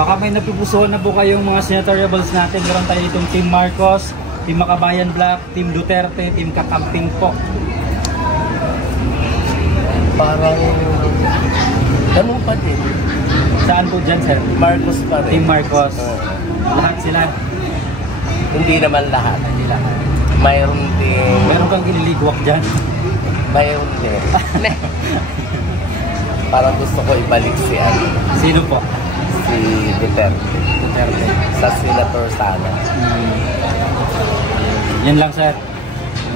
Baka may napupusuhan na po kayong mga senatoriables natin. Meron tayo itong Team Marcos, Team Makabayan Black, Team Duterte, Team Kakamping po. Parang ganun pa din. Saan po dyan, sir? Marcos pa rin. Team Marcos. Lahat sila? Hindi naman lahat. Hindi lahat. Mayroon din. Meron kang ililigwak dyan? Mayroon din. Parang gusto ko ibalik si ano. Sino po? Si Duterte. Duterte. Sa senator sana. Yan lang, sir.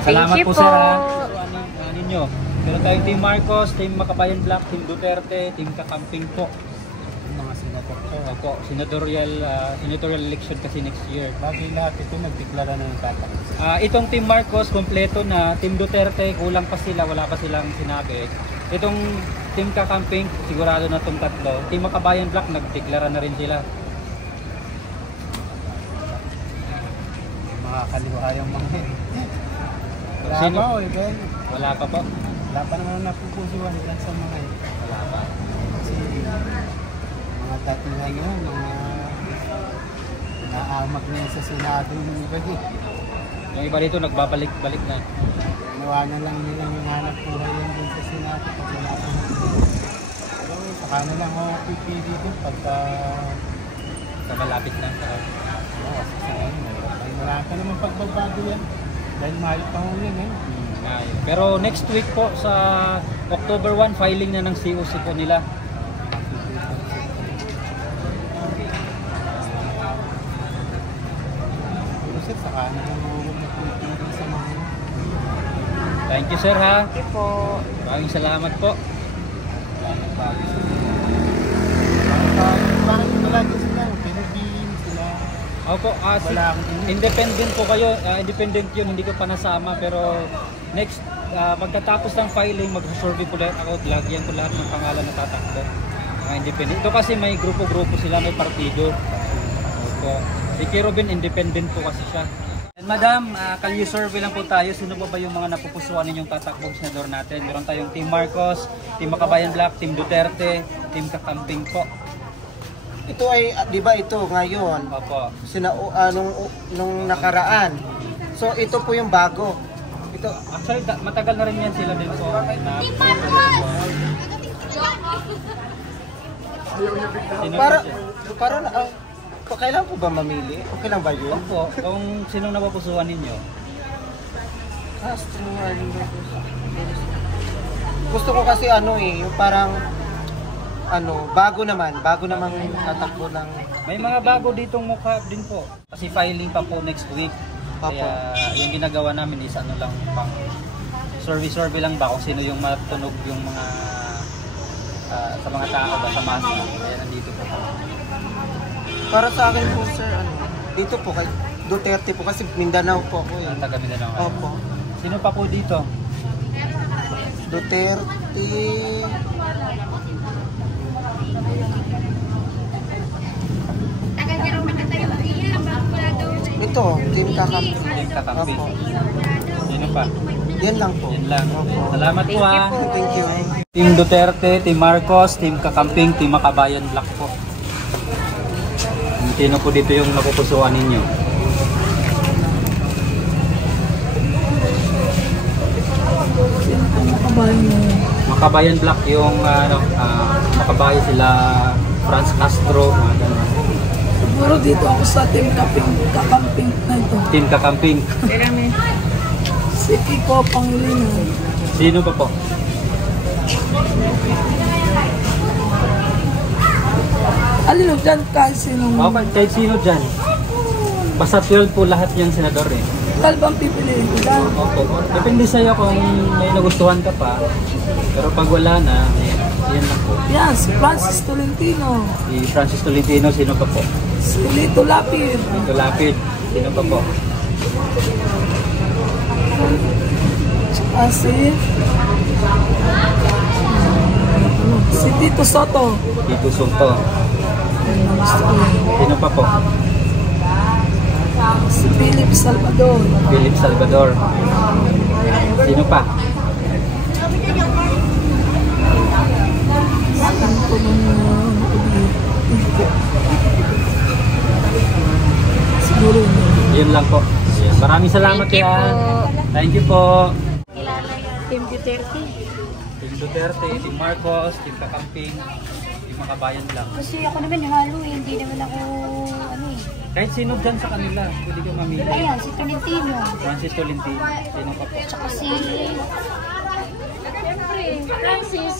Salamat po, sir. Ano ninyo? Meron tayong Team Marcos, Team Makabayan Black, Team Duterte, Team Kakamping po. Mga senator po. Opo, senatorial election kasi next year. Bagay lahat ito nagdeklara na ng tatakbo. Itong Team Marcos, kompleto na. Team Duterte, kulang pa sila, wala pa silang sinabi. Itong Team Kakamping, sigurado na itong tatlo. Team Makabayan Black, nagdeklara na rin sila. Mga kaliwayang mga wala Sino? pa o Ben? Wala pa po. Wala pa naman napupusuan dyan sa mga Wala pa. kasi mga datingan yun, mga naamak na sa Senado yung iba din. Yung iba dito, nagbabalik-balik na. Iwanan lang nila yung hanap buhay yan din sa Senado pag wala pa. Pero saka na lang ako pipili din pagka Sa malapit na. kasi sa ngayon, wala pa naman pagbabago yan. Dahil mahal pa ho yan eh. Pero next week po sa October 1, filing na ng COC po nila. Pero sir, saka na lang ako magpipili sa mga Thank you, sir, ha. Thank you po. Maraming salamat po. parang wala din sila, pinag-beam sila. Opo, Wala akong independent po kayo. Independent yun, hindi ko pa nasama. Pero next, pagkatapos ng filing, mag-survey po lahat ako. Lagyan ko lahat ng pangalan na tatakbo. Mga independent. Ito kasi may grupo-grupo sila, may partido. Opo. Si Kirobin, independent po kasi siya. And madam, kalye survey lang po tayo. Sino ba yung mga napupusuan ninyong tatakbong senador natin? Meron tayong Team Marcos, Team Makabayan Black, Team Duterte, Team Kakamping po. Ito ay, di ba ito ngayon, Opo. nung nakaraan. So ito po yung bago. Ito, Actually, matagal na rin yan sila din po. para kailan po ba mamili? Okay lang ba yun? Opo, kung sino napupusuan ninyo. Gusto ko kasi yung parang bago naman tatakbo ng May mga bago ditong mukha din po. Kasi filing pa po next week. Kaya yung ginagawa namin is lang pang survey lang ba kung sino yung matunog yung mga sa mga tao ba sa masa. Kaya nandito po. para sa akin po sir, dito po kay Duterte po kasi Mindanao po ako Ang taga Mindanao. Opo. Sino pa po dito? Duterte. Ito, Team Kakamping. Team Kakamping. Opo. Sino pa? Yan lang po. Yan lang. Opo. Salamat po, ha. Thank you. Team Duterte, Team Marcos, Team Kakamping, Team Makabayan Black po. Sino po dito yung napupusuan ninyo? Makabayan Black yung Makabayan sila Franz Castro, mga ganun. Siguro dito ako sa Team Kakamping na ito. Team Kakamping. Si Kiko Pangilinan. Sino pa po? Alin dyan kahit sino. Okay, kahit sino dyan. Basta 12 po lahat yung senador eh. Talbang pipiliin ko dyan. Opo. Depende sa'yo kung may nagustuhan ka pa. Pero pag wala na, yan lang po. Yan, si Francis Tolentino. Si Francis Tolentino, sino pa po? Si Lito Lapid. Lito Lapid, sino pa po? Tsaka si Tito Soto. Tito Soto. Sino pa po? Si Philip Salvador. Philip Salvador. Sino pa? Sino pa ba Yun lang po. Ayan. Maraming salamat Thank you yan. po. Thank you po. Team Duterte. Team Duterte, Team Marcos, Team Kakamping, Team Makabayan lang. Kasi ako naman halo eh, hindi naman ako ano eh. Kahit sino dyan sa kanila, pwede ka mamili. Ayan, si Tolentino. Francis Tolentino. Sino pa po? Tsaka si... Francis.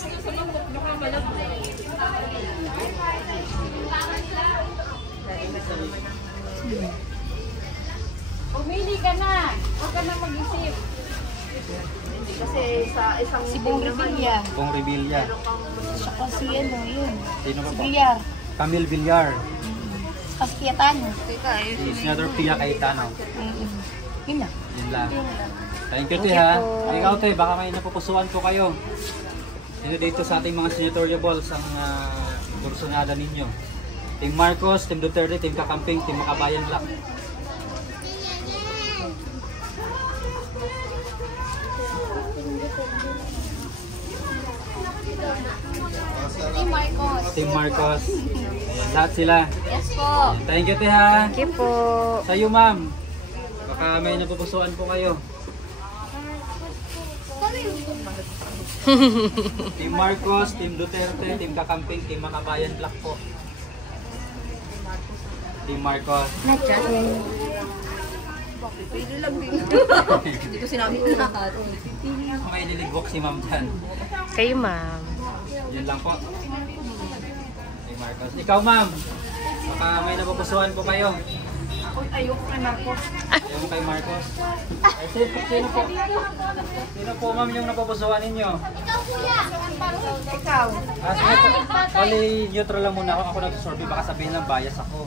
Pumili ka na. Huwag ka na mag-isip. Kasi sa isang Si Bong Revilla. Bong Revilla. Tsaka si ano, yun. Sino pa Si po? Villar. Camille Villar. Tsaka si Cayetano. Si Senador Pia Cayetano. Yun na. Yun lang. Thank you, te, ha. Ikaw, te, baka may napupusuan po kayo. Sino dito sa ating mga senatoriables ang kursunada ninyo? Team Marcos, Team Duterte, Team Kakamping, Team Makabayan Black. Team Marcos. Team Marcos. Ayan, lahat sila. Yes po. Thank you, te, ha. Thank you po. Sa iyo, ma'am. Baka may napupusuan po kayo. Team Marcos, Team Duterte, Team Kakamping, Team Makabayan Black po. Team Marcos. Pili lang din. Hindi ko sinabi na lahat. May niligwak si ma'am dyan. Kayo, ma'am. Yun lang po. Team Marcos. Ikaw, ma'am. Baka may napupusuan po kayo. Ayoko kay Marcos. Ayaw mo kay Marcos. Eh, sino po? Sino po, ma'am, yung napupusuan ninyo? Ikaw. Sige po. Bali, neutral lang muna ako. Ako nagsusurvey. Baka sabihin lang bias ako.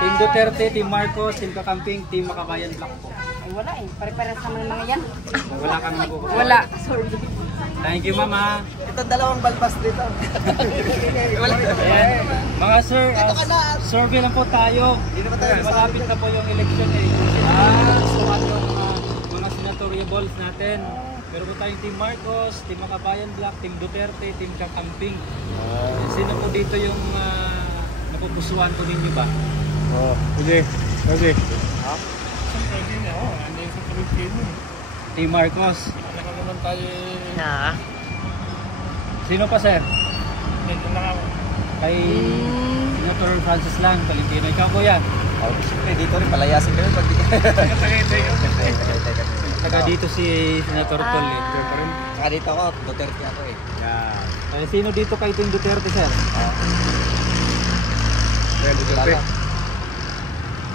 Team Duterte, Team Marcos, Team Kakamping, Team Makabayan Black po. Ay wala eh. Pare-pares naman ng mga yan. Wala kami napupusuan. Wala. Sorry. Thank you, mama. Ito dalawang balbas dito. Ayan. Mga sir, survey lang po tayo. Malapit na po yung election eh. So ano yung mga senatoriables natin. Pero po tayong Team Marcos, Team Makabayan Black, Team Duterte, Team Kakamping. Sino po dito yung napupusuan po ninyo ba? Pwede. Pwede na ako. Andiyan sa Pilipino. Team Marcos. Ano naman tayo Na. Sino pa, sir? dito na ako. Kay Senator Francis lang, Tolentino. Ikaw, kuya? Siyempre dito rin palayasin kami pag Saka dito si Senator Tol. Saka dito ako, Duterte ako eh. Sino dito kay Team Duterte, sir? Duterte.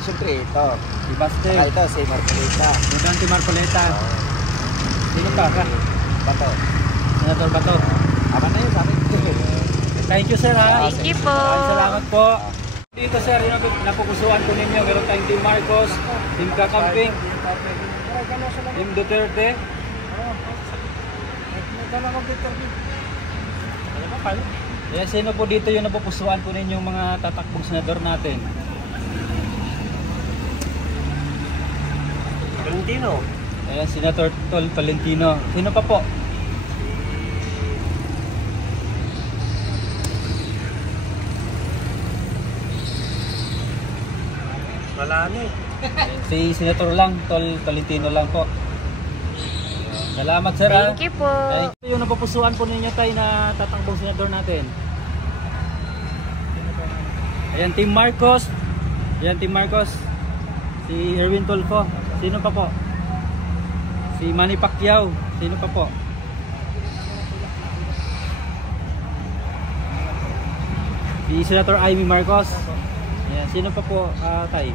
Siyempre ito. Si Baste. Saka ito, si Marcolita. Dante Marcoleta. Sino pa? Bato. Senator Bato. Aman na yun sa akin. Thank you, sir, ha? Thank you po. Maraming salamat po. Dito, sir, yung napupusuan ko ninyo. Meron tayong Team Marcos, Team Kakamping, Team Duterte. Ayan, sino po dito yung napupusuan po ninyong mga tatakbong senador natin? Tolentino. Ayan, Senator Tolentino. Sino pa po? Malami. Si Senator lang, Tolentino lang po. Salamat, sir, ha? Thank you po. Ito yung napupusuan po ninyo tayo na tatakbong senador natin. Ayan, Team Marcos. Ayan, Team Marcos. Si Erwin Tulfo. Sino pa po? Si Manny Pacquiao. Sino pa po? Si Senator Amy Marcos. Ayan, sino pa po, tay?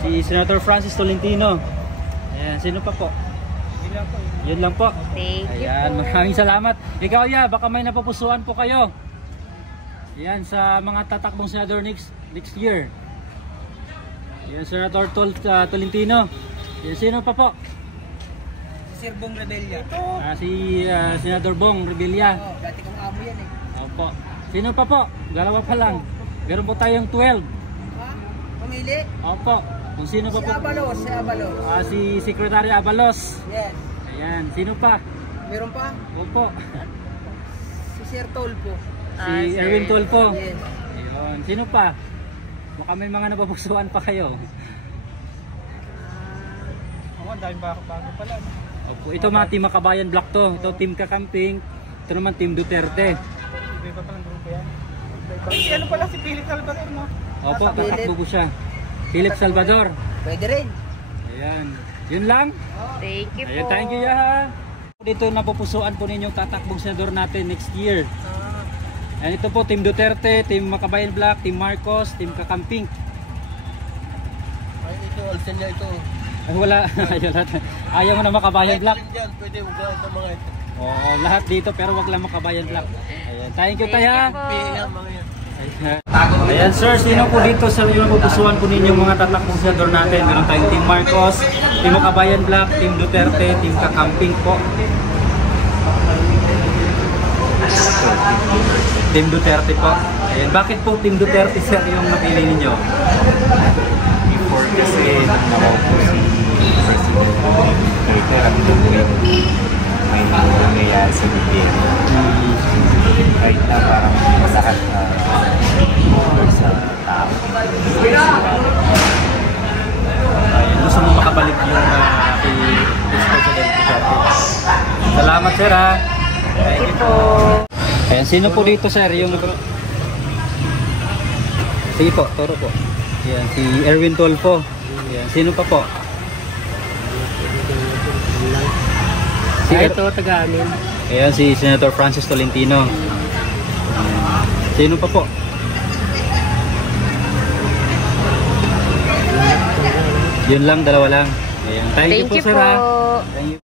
Si Senator Francis Tolentino. Ayan, sino pa po? Yun lang po. Thank you Ayan, po. maraming salamat. Ikaw, ya, baka may napupusuan po kayo. Ayan, sa mga tatakbong senador next year. Ayan, Senator Tolentino. Ayan, sino pa po? Si Sir Bong Revilla. Si Senador Bong Revilla. Dati kong amo yan eh. Opo. Sino pa po? Dalawa pa lang. Meron po tayong 12. Pumili? Opo. Kung sino pa po? Si Abalos. Si Secretary Abalos. Yes. Ayan, sino pa? Meron pa? Opo. Si Sir Tolpo. Si Erwin Tulfo. Yes. Ayun, sino pa? Baka may mga napapusuan pa kayo. Ang daming bago pala. No? Opo, ito mga Team Makabayan Black to. Ito Team Kakamping. Ito naman Team Duterte. Iba pa lang grupo yan. Si ano pala si Philip Salvador, no? Opo, tatakbo po siya. Philip Salvador. Pwede rin. Ayan. Yun lang. Thank you Ayan, po. thank you ya. Dito napupusuan po ninyong tatakbong senador natin next year. And ito po Team Duterte, Team Makabayan Black, Team Marcos, Team Kakamping. Ay, ito, alsan niya ito. Ay, wala. Ayaw mo na Makabayan Black. Dyan, pwede ugahan ng mga ito. Oo, lahat dito pero wag lang Makabayan Black. Ayan, thank you Taya. Mga yan. Ayan sir, sino po dito sa yung napupusuan po ninyong mga tatakbong senador natin? Meron tayong Team Marcos, Team Makabayan Black, Team Duterte, Team Kakamping po. Team Duterte po. Ayan, bakit po Team Duterte sir yung napili ninyo? Before kasi nakaupo si President Literal may nangyayari sa bibig. Kahit na parang masakit na sa tao. Ayan, gusto mo makabalik yung kay President Duterte. Salamat sir ha. Thank you po. Ayan, sino po dito sir yung... Sige po, turo po. Ayan, si Erwin Tolpo. Ayan, sino pa po? Si ito, taga-amin. Ayan, si Senator Francis Tolentino. Ayan. Sino pa po? Yun lang, dalawa lang. Ayan, thank you po sir ha. Thank you.